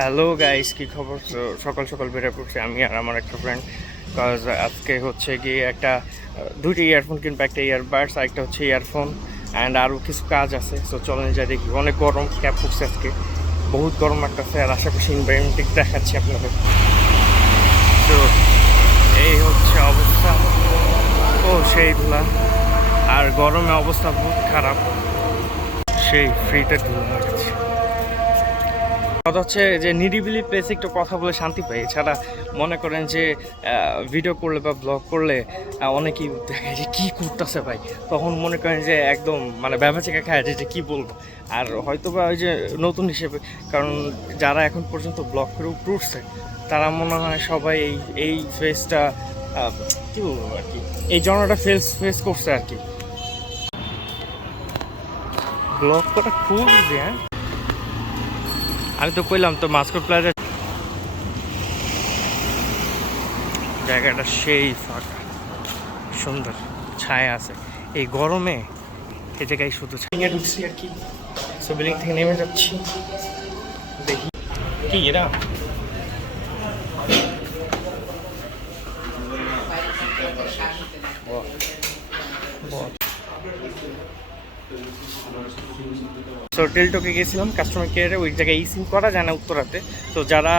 Hello guys, কি খবর? সকাল সকাল বেরিয়ে পড়ছি আমি আর আমার একটা ফ্রেন্ড। কজ আজকে হচ্ছে গিয়ে একটা দুইটা ইয়ারফোন কিনবো, একটা ইয়ারবাডস আর একটা হচ্ছে ইয়ারফোন অ্যান্ড আরও কিছু কাজ আছে। সো চলেন যাই দেখি। অনেক গরম, ক্যাব পড়ছে আজকে, বহুত গরম লাগতেছে। আর আশেপাশে এনভায়রনমেন্ট দেখাচ্ছি আপনাদের। তো এই হচ্ছে অবস্থা। ও সেই ধুলা, আর গরমে অবস্থা বহুত খারাপ, সেই ফ্রিতে ধুলা হয়ে গেছে। কথা হচ্ছে যে নিরিবিলি প্লেসে একটু কথা বলে শান্তি পাই। এছাড়া মনে করেন যে ভিডিও করলে বা ব্লগ করলে অনেকেই দেখে যে কী করতেছে ভাই, তখন মনে করেন যে একদম মানে ব্যবহারিকা খায় যে কী বলবো। আর হয়তো বা ওই যে নতুন হিসেবে, কারণ যারা এখন পর্যন্ত ব্লগ করে উঠছে তারা মনে হয় সবাই এই ফেসটা কী বলবো আর কি, এই জনটা ফেস করছে আর কি। ব্লগ করা খুব ইজি। হ্যাঁ, আমি তো কইলাম তো মাস্কো প্লাজা জায়গাটা সেই ফাঁকা, সুন্দর ছায়া আছে। এই গরমে এই জায়গায় শুধু ছায়া ঢুকছি আর কি। সো বিল্ডিং থেকে নেমে যাচ্ছি, দেখি কি এরা। সো টেলটকে গেছিলাম কাস্টমার কেয়ারে, ওই জায়গায় সিম করা যায় না উত্তরাতে। তো যারা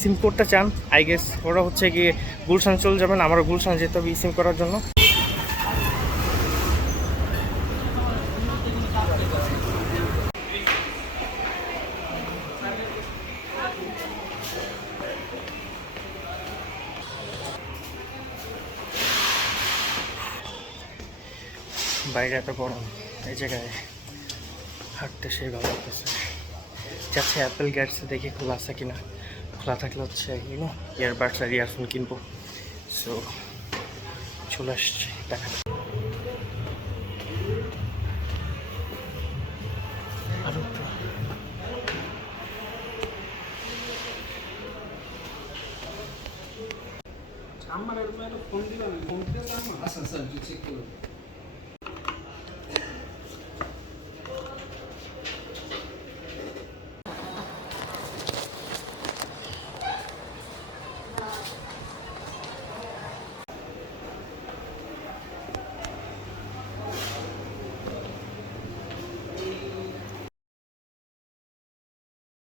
সিম করতে চান আই গেস ওরা হচ্ছে গিয়ে গুলশান চলে যাবেন। আমারও গুলশান যেতে হবে সিম করার জন্য। বাইরে এত গরম, এই জায়গায় হাঁটতে সেই ভালো লাগতেছে। যাচ্ছে অ্যাপেল গ্যাটসে দেখি খোলা আছে কিনা। খোলা থাকলে হচ্ছে ইয়ারবাডস আর ইয়ারফোন কিনবো। সো চলে আসছি, দেখা যাক। আরো আমার ফোন দিলাম, ফোন দিতে আচ্ছা স্যার চেক করুন।